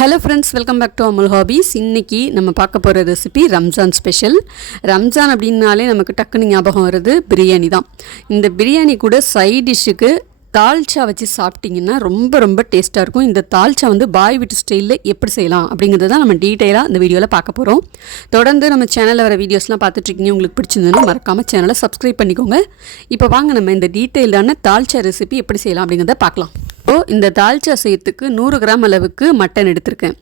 Hello friends welcome back to Amul hobbies இன்றைக்கி நம்ம பார்க்க போகிற ரெசிபி ரம்ஜான் ஸ்பெஷல் ரம்ஜான் அப்படின்னாலே நமக்கு டக்குன்னு ஞாபகம் வருது பிரியாணி தான். இந்த பிரியாணி கூட சைட் டிஷ்ஷுக்கு தால்ச்சா வச்சு சாப்பிட்டிங்கன்னா ரொம்ப ரொம்ப டேஸ்ட்டாக இருக்கும். இந்த தால்ச்சா வந்து பாய் வீட்டு ஸ்டைலில் எப்படி செய்யலாம் அப்படிங்கிறது தான் நம்ம டீட்டெயிலாக இந்த வீடியோவில் பார்க்க போகிறோம் தொடர்ந்து நம்ம சேனலில் வர வீடியோஸ்லாம் பார்த்துட்ருக்கீங்க உங்களுக்கு பிடிச்சிருந்ததுன்னா மறக்காமல் சேனலை சப்ஸ்கிரைப் பண்ணிக்கோங்க. இப்போ வாங்க நம்ம இந்த டீட்டெயிலான தால்ச்சா ரெசிபி எப்படி செய்யலாம் அப்படிங்கிறத பார்க்கலாம். இப்போது இந்த தால்ச்சா செய்யறதுக்கு நூறு கிராம் அளவுக்கு மட்டன் எடுத்திருக்கேன்.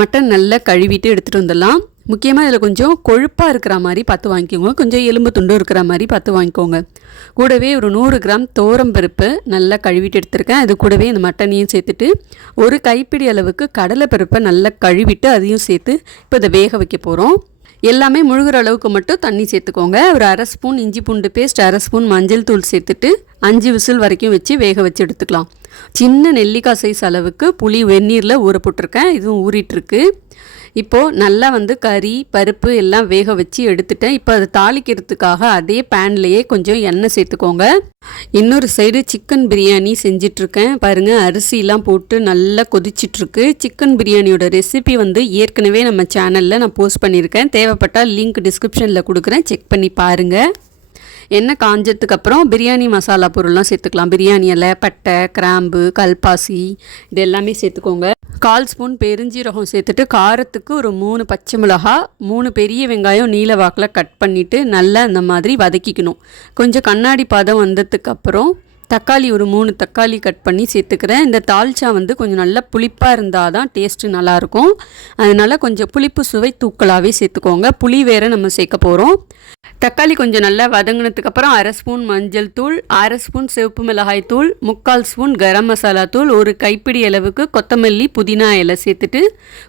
மட்டன் நல்லா கழுவிட்டு எடுத்துகிட்டு வந்துடலாம். முக்கியமாக இதில் கொஞ்சம் கொழுப்பாக இருக்கிற மாதிரி பார்த்து வாங்கிக்கோங்க. கொஞ்சம் எலும்பு துண்டும் இருக்கிற மாதிரி பார்த்து வாங்கிக்கோங்க. கூடவே ஒரு நூறு கிராம் தோரம் பருப்பு நல்லா கழுவிட்டு எடுத்திருக்கேன். அது கூடவே இந்த மட்டனையும் சேர்த்துட்டு ஒரு கைப்பிடி அளவுக்கு கடலை பருப்பை நல்லா கழுவிட்டு அதையும் சேர்த்து இப்போ இதை வேக வைக்க போகிறோம். எல்லாமே முழுகிற அளவுக்கு மட்டும் தண்ணி சேர்த்துக்கோங்க. ஒரு அரை ஸ்பூன் இஞ்சி பூண்டு பேஸ்ட் அரை ஸ்பூன் மஞ்சள் தூள் சேர்த்துட்டு அஞ்சு விசில் வரைக்கும் வச்சு வேக வச்சு எடுத்துக்கலாம். சின்ன நெல்லிக்காய் சைஸ் அளவுக்கு புளி வெந்நீரில் ஊற போட்டிருக்கேன். இதுவும் ஊறிட்டுருக்கு இப்போது நல்லா வந்து கறி பருப்பு எல்லாம் வேக வச்சு எடுத்துட்டேன். இப்போ அதை தாளிக்கிறதுக்காக அதே பேன்லேயே கொஞ்சம் எண்ணெய் சேர்த்துக்கோங்க. இன்னொரு சைடு சிக்கன் பிரியாணி செஞ்சிட்ருக்கேன். பாருங்கள் அரிசிலாம் போட்டு நல்லா கொதிச்சிட்ருக்கு. சிக்கன் பிரியாணியோட ரெசிபி வந்து ஏற்கனவே நம்ம சேனலில் நான் போஸ்ட் பண்ணியிருக்கேன். தேவைப்பட்டால் லிங்க் டிஸ்கிரிப்ஷனில் கொடுக்குறேன். செக் பண்ணி பாருங்கள் எண்ணெய் காஞ்சதுக்கு அப்புறம் பிரியாணி மசாலா பொருள்லாம் சேர்த்துக்கலாம். பிரியாணி இலை பட்டை கிராம்பு கல்பாசி இது எல்லாமே சேர்த்துக்கோங்க. கால் ஸ்பூன் பெருஞ்சீரகம் சேர்த்துட்டு காரத்துக்கு ஒரு மூணு பச்சை மிளகா மூணு பெரிய வெங்காயம் நீல வாக்கில் கட் பண்ணிவிட்டு நல்லா அந்த மாதிரி வதக்கிக்கணும். கொஞ்சம் கண்ணாடி பதம் வந்ததுக்கப்புறம் தக்காளி ஒரு மூணு தக்காளி கட் பண்ணி சேர்த்துக்கிறேன். இந்த தால்ச்சா வந்து கொஞ்சம் நல்லா புளிப்பாக இருந்தால் தான் டேஸ்ட்டு நல்லாயிருக்கும். அதனால் கொஞ்சம் புளிப்பு சுவை தூக்கலாகவே சேர்த்துக்கோங்க. புளி வேறு நம்ம சேர்க்க போகிறோம் தக்காளி கொஞ்சம் நல்லா வதங்கினதுக்கப்புறம் அரை ஸ்பூன் மஞ்சள் தூள் அரை ஸ்பூன் சிவப்பு மிளகாய் தூள் முக்கால் ஸ்பூன் கரம் மசாலா தூள் ஒரு கைப்பிடி அளவுக்கு கொத்தமல்லி புதினா இலை சேர்த்துட்டு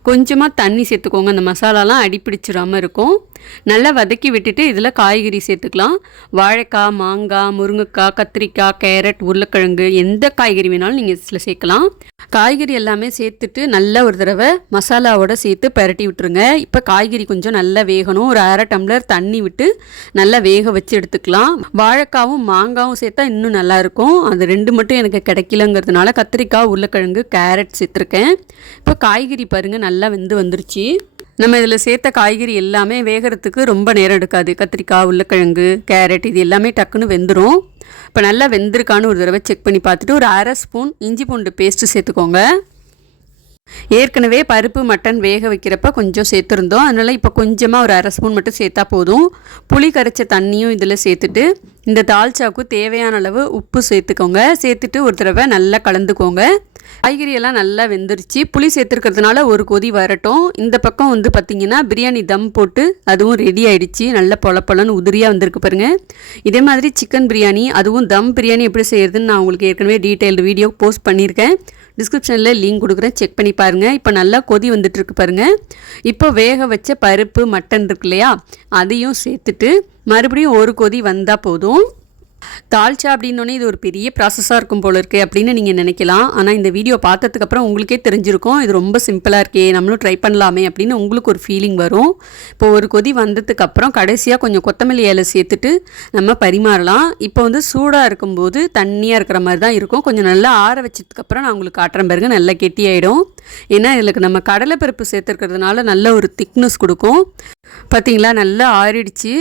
கொஞ்சமாக தண்ணி சேர்த்துக்கோங்க. அந்த மசாலாலாம் அடிப்பிடிச்சிடாமல் இருக்கும். நல்லா வதக்கி விட்டுட்டு இதில் காய்கறி சேர்த்துக்கலாம். வாழைக்காய் மாங்காய் முருங்கைக்காய் கத்திரிக்காய் கேரட் உருளைக்கிழங்கு எந்த காய்கறி வேணாலும் நீங்கள் இதில் சேர்க்கலாம். காய்கறி எல்லாமே சேர்த்துட்டு நல்லா ஒரு தடவை மசாலாவோட சேர்த்து பரட்டி விட்டுருங்க. இப்போ காய்கறி கொஞ்சம் நல்லா வேகணும். ஒரு அரை டம்ளர் தண்ணி விட்டு நல்லா வேக வச்சு எடுத்துக்கலாம். வாழைக்காவும் மாங்காவும் சேர்த்தா இன்னும் நல்லாயிருக்கும் அது ரெண்டு மட்டும் எனக்கு கிடைக்கலங்கிறதுனால கத்திரிக்காய் உருளைக்கிழங்கு கேரட் சேர்த்துருக்கேன். இப்போ காய்கறி பாருங்கள் நல்லா வெந்து வந்துருச்சு. நம்ம இதில் சேர்த்த காய்கறி எல்லாமே வேகிறதுக்கு ரொம்ப நேரம் எடுக்காது. கத்திரிக்காய் உருளைக்கிழங்கு கேரட் இது எல்லாமே டக்குன்னு வெந்துடும் இப்போ நல்லா வெந்திருக்கான்னு ஒரு தடவை செக் பண்ணி பார்த்துட்டு ஒரு அரை ஸ்பூன் இஞ்சி பூண்டு பேஸ்ட்டு சேர்த்துக்கோங்க. ஏற்கனவே பருப்பு மட்டன் வேக வைக்கிறப்ப கொஞ்சம் சேர்த்துருந்தோம். அதனால் இப்போ கொஞ்சமாக ஒரு அரை ஸ்பூன் மட்டும் சேர்த்தா போதும். புளி கரைச்ச தண்ணியும் இதில் சேர்த்துட்டு இந்த தால்ச்சாவுக்கு தேவையான அளவு உப்பு சேர்த்துக்கோங்க. சேர்த்துட்டு ஒரு தடவை நல்லா கலந்துக்கோங்க. காய்கறி எல்லாம் நல்லா வெந்துருச்சு. புளி சேர்த்துருக்கிறதுனால ஒரு கொதி வரட்டும். இந்த பக்கம் வந்து பார்த்திங்கன்னா பிரியாணி தம் போட்டு அதுவும் ரெடி ஆகிடுச்சு நல்ல பொலப்பொலன்னு உதிரியாக வந்திருக்கு பாருங்கள் இதே மாதிரி சிக்கன் பிரியாணி அதுவும் தம் பிரியாணி எப்படி செய்கிறதுன்னு நான் உங்களுக்கு ஏற்கனவே டீட்டெயில்டு வீடியோ போஸ்ட் பண்ணியிருக்கேன். டிஸ்கிரிப்ஷனில் லிங்க் கொடுக்குறேன். செக் பண்ணி பாருங்கள் இப்போ நல்லா கொதி வந்துட்டுருக்கு பாருங்கள் இப்போ வேக வச்ச பருப்பு மட்டன் இருக்கு இல்லையா? அதையும் சேர்த்துட்டு மறுபடியும் ஒரு கொதி வந்தால் போதும். தால்ச்சா அப்படின்னோடனே இது ஒரு பெரிய ப்ராசஸாக இருக்கும் போல இருக்குது அப்படின்னு நீங்கள் நினைக்கலாம். ஆனால் இந்த வீடியோ பார்த்ததுக்கப்புறம் உங்களுக்கே தெரிஞ்சிருக்கும். இது ரொம்ப சிம்பிளாக இருக்கே நம்மளும் ட்ரை பண்ணலாமே அப்படின்னு உங்களுக்கு ஒரு ஃபீலிங் வரும். இப்போ ஒரு கொதி வந்ததுக்கப்புறம் கடைசியாக கொஞ்சம் கொத்தமல்லி இலை சேர்த்துட்டு நம்ம பரிமாறலாம். இப்போ வந்து சூடாக இருக்கும்போது தண்ணியாக இருக்கிற மாதிரி தான் இருக்கும். கொஞ்சம் நல்லா ஆற வச்சதுக்கப்புறம் நான் உங்களுக்கு காட்டுறேன் பாருங்க நல்லா கெட்டியாயிடும் ஏன்னா இதில் நம்ம கடலைப்பருப்பு சேர்த்துருக்கிறதுனால நல்ல ஒரு திக்னஸ் கொடுக்கும். பார்த்தீங்களா நல்லா ஆறிடுச்சு.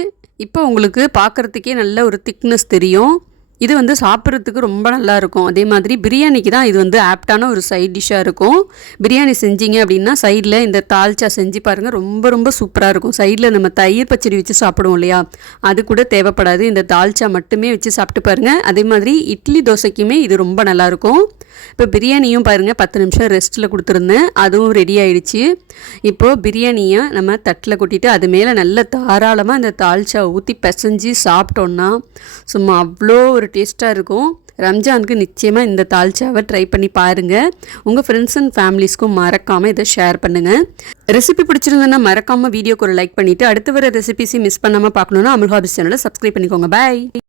இப்போ உங்களுக்கு பார்க்குறதுக்கே நல்ல ஒரு திக்னஸ் தெரியும். இது வந்து சாப்பிட்றதுக்கு ரொம்ப நல்லா இருக்கும் அதே மாதிரி பிரியாணிக்கு தான் இது வந்து ஆப்டான ஒரு சைட் டிஷ்ஷாக இருக்கும். பிரியாணி செஞ்சீங்க அப்படின்னா சைடில் இந்த தால்ச்சா செஞ்சு பாருங்கள் ரொம்ப ரொம்ப சூப்பராக இருக்கும். சைடில் நம்ம தயிர் பச்சடி வச்சு சாப்பிடுவோம் இல்லையா? அது கூட தேவைப்படாது. இந்த தால்ச்சா மட்டுமே வச்சு சாப்பிட்டு பாருங்கள் அதே மாதிரி இட்லி தோசைக்குமே இது ரொம்ப நல்லாயிருக்கும். இப்போ பிரியாணியும் பாருங்கள் பத்து நிமிஷம் ரெஸ்ட்டில் கொடுத்துருந்தேன். அதுவும் ரெடி ஆயிடுச்சு. இப்போது பிரியாணியை நம்ம தட்டில் கொட்டிட்டு அது மேலே நல்ல தாராளமாக அந்த தால்ச்சா ஊற்றி பிசைஞ்சு சாப்பிட்டோன்னா சும்மா அவ்வளோ ஒரு டேஸ்ட்டாக இருக்கும். ரம்ஜானுக்கு நிச்சயமாக இந்த தால்ச்சாவை ட்ரை பண்ணி பாருங்கள் உங்கள் ஃப்ரெண்ட்ஸ் அண்ட் ஃபேமிலிஸ்க்கும் மறக்காமல் இதை ஷேர் பண்ணுங்கள் ரெசிபி பிடிச்சிருந்ததுன்னா மறக்காமல் வீடியோக்கு ஒரு லைக் பண்ணிவிட்டு அடுத்து வர ரெசிபிஸையும் மிஸ் பண்ணாமல் பார்க்கணுன்னா அமுல் ஹாபிஸ் சேனலை சப்ஸ்கிரைப் பண்ணிக்கோங்க. பாய்